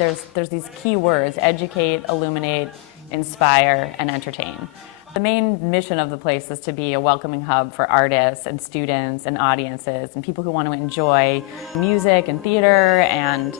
there's these key words: educate, illuminate, inspire, and entertain. The main mission of the place is to be a welcoming hub for artists and students and audiences and people who want to enjoy music and theater, and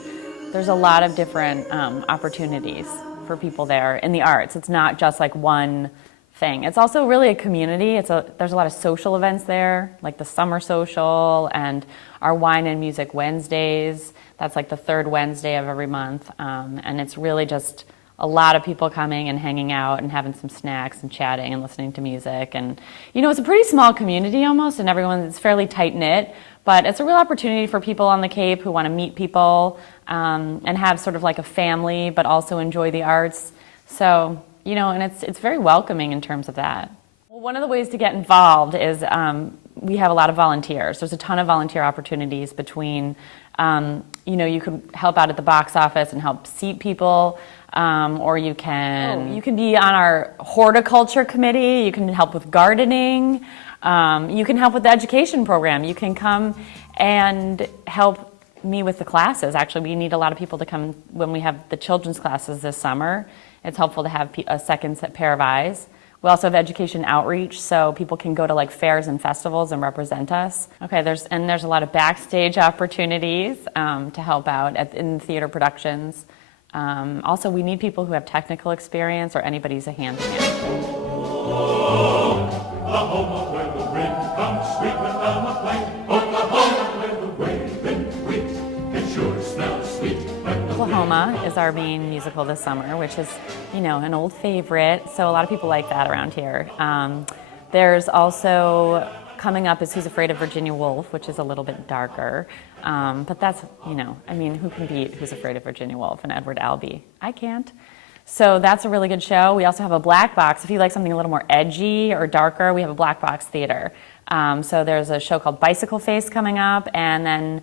there's a lot of different opportunities for people there in the arts. It's not just like one thing. It's also really a community. There's a lot of social events there, like the summer social and our wine and music Wednesdays. That's like the third Wednesday of every month, and it's really just a lot of people coming and hanging out and having some snacks and chatting and listening to music. And it's a pretty small community almost, and everyone's fairly tight-knit, but it's a real opportunity for people on the Cape who want to meet people and have sort of like a family, but also enjoy the arts. So, and it's very welcoming in terms of that. Well, one of the ways to get involved is we have a lot of volunteers. There's a ton of volunteer opportunities between, you could help out at the box office and help seat people, or you can be on our horticulture committee, you can help with gardening, you can help with the education program, you can come and help me with the classes. Actually, we need a lot of people to come when we have the children's classes this summer. It's helpful to have a second pair of eyes. We also have education outreach, so people can go to like fairs and festivals and represent us. Okay, there's a lot of backstage opportunities to help out in theater productions. Also, we need people who have technical experience, or anybody who's a handyman. Oklahoma, where the rain comes sweeping down the plain. Oklahoma, where the waving wheat, it sure smells sweet. Oklahoma is our main musical this summer, which is, an old favorite, so a lot of people like that around here. There's also, coming up is Who's Afraid of Virginia Woolf, which is a little bit darker, but that's, who can beat Who's Afraid of Virginia Woolf and Edward Albee? I can't. So that's a really good show. We also have a black box. If you like something a little more edgy or darker, we have a black box theater. So there's a show called Bicycle Face coming up, and then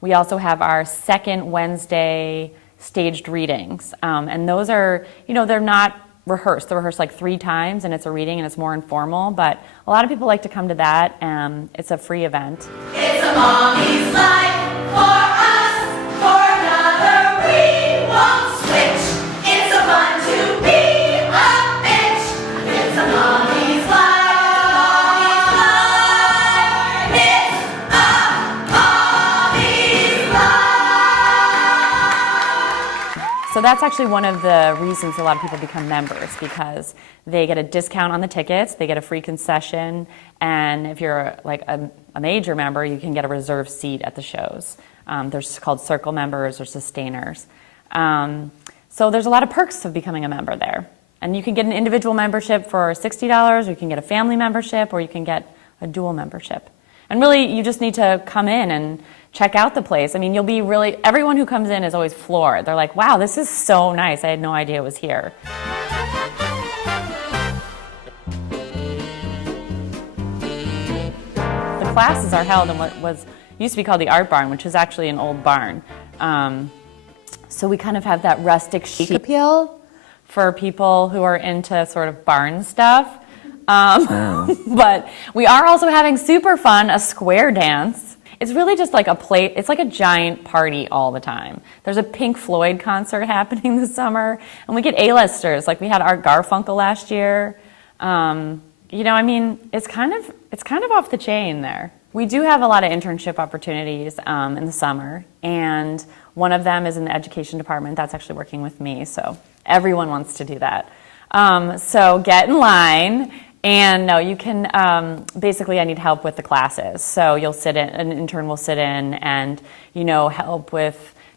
we also have our second Wednesday staged readings. And those are, they're not rehearsed. They're rehearsed like 3 times, and it's a reading, and it's more informal, but a lot of people like to come to that. It's a free event. It's a mommy's life for us, for another we won't switch. It's a fun to be a bitch. It's a mommy's life, it's a mommy's life. So that's actually one of the reasons a lot of people become members, because they get a discount on the tickets, they get a free concession, and if you're like a major member, you can get a reserved seat at the shows. There's called circle members or sustainers. So there's a lot of perks of becoming a member there. And you can get an individual membership for $60, or you can get a family membership, or you can get a dual membership. And really, you just need to come in and check out the place. You'll be everyone who comes in is always floored. They're like, wow, this is so nice. I had no idea it was here. The classes are held in what used to be called the Art Barn, which is actually an old barn. So we kind of have that rustic chic appeal for people who are into sort of barn stuff. But we are also having super fun, a square dance. It's really just like it's like a giant party all the time. There's a Pink Floyd concert happening this summer, and we get A-listers, like we had Art Garfunkel last year. It's kind of off the chain there. We do have a lot of internship opportunities in the summer, and one of them is in the education department. That's actually working with me, so everyone wants to do that. So get in line, and no, you can, basically I need help with the classes. So an intern will sit in and,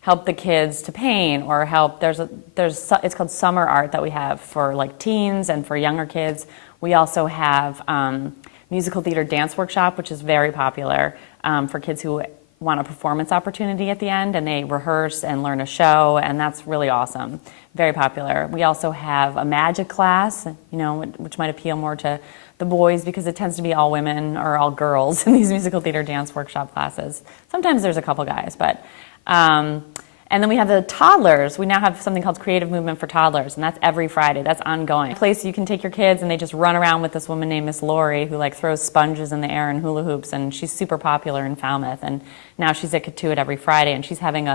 help the kids to paint, or help, it's called summer art that we have for like teens and for younger kids. We also have musical theater dance workshop, which is very popular for kids who want a performance opportunity at the end, and they rehearse and learn a show, and that's really awesome. Very popular. We also have a magic class, which might appeal more to the boys because it tends to be all women or all girls in these musical theater dance workshop classes. Sometimes there's a couple guys, but and then we have the Toddlers. We now have something called Creative Movement for Toddlers, and that's every Friday. That's ongoing. A place you can take your kids, and they just run around with this woman named Miss Lori, who throws sponges in the air and hula hoops, and she's super popular in Falmouth. And now she's at Cotuit every Friday, and she's having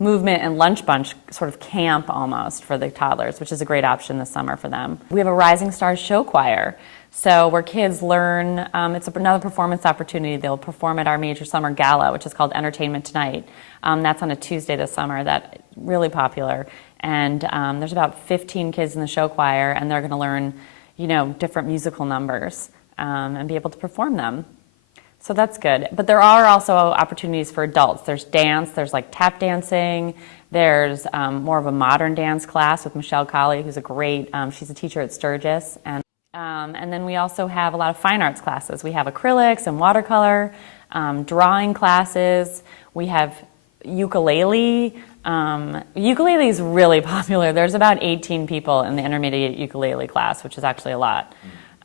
movement and lunch bunch sort of camp almost for the toddlers, which is a great option this summer for them. We have a Rising Stars show choir, so where kids learn, it's another performance opportunity. They'll perform at our major summer gala, which is called Entertainment Tonight. That's on a Tuesday this summer. That's really popular. And there's about 15 kids in the show choir, and they're going to learn, different musical numbers and be able to perform them. So that's good. But there are also opportunities for adults. There's dance, there's like tap dancing, there's more of a modern dance class with Michelle Colley, who's a great, she's a teacher at Sturgis. And then we also have a lot of fine arts classes. We have acrylics and watercolor, drawing classes. We have ukulele. Ukulele is really popular. There's about 18 people in the intermediate ukulele class, which is actually a lot.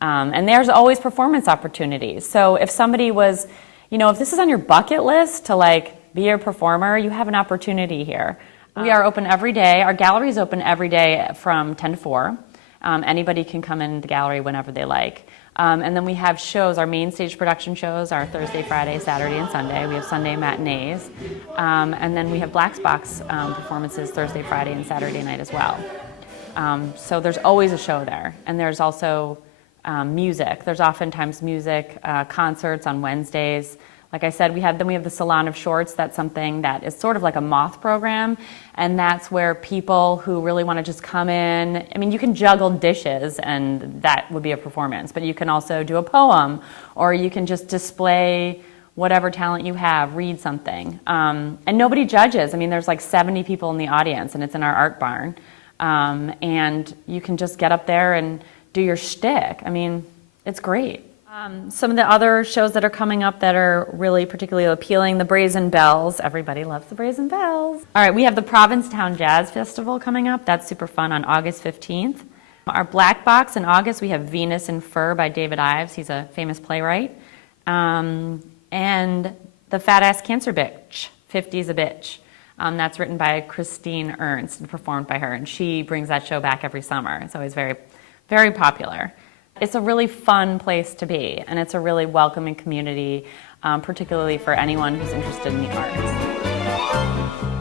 And there's always performance opportunities. So if somebody was, if this is on your bucket list to be a performer, you have an opportunity here. We are open every day. Our gallery is open every day from 10 to 4. Anybody can come in the gallery whenever they like. And then we have shows. Our main stage production shows are Thursday, Friday, Saturday, and Sunday. We have Sunday matinees. And then we have Black Box performances Thursday, Friday, and Saturday night as well. So there's always a show there. And there's also music. There's oftentimes music, concerts on Wednesdays. Like I said, we have the Salon of Shorts. That's something that is sort of like a moth program, and that's where people who really want to just come in, you can juggle dishes, and that would be a performance, but you can also do a poem, or you can just display whatever talent you have, read something. And nobody judges. There's like 70 people in the audience, and it's in our art barn. And you can just get up there and do your shtick. It's great. Some of the other shows that are coming up that are really particularly appealing, the Brazen Bells. Everybody loves the Brazen Bells. All right, we have the Provincetown Jazz Festival coming up. That's super fun on August 15th. Our Black Box in August, we have Venus in Fur by David Ives. He's a famous playwright. And the Fat Ass Cancer Bitch, 50's a Bitch. That's written by Christine Ernst and performed by her. And she brings that show back every summer. It's always very, very popular. It's a really fun place to be, and it's a really welcoming community, particularly for anyone who's interested in the arts.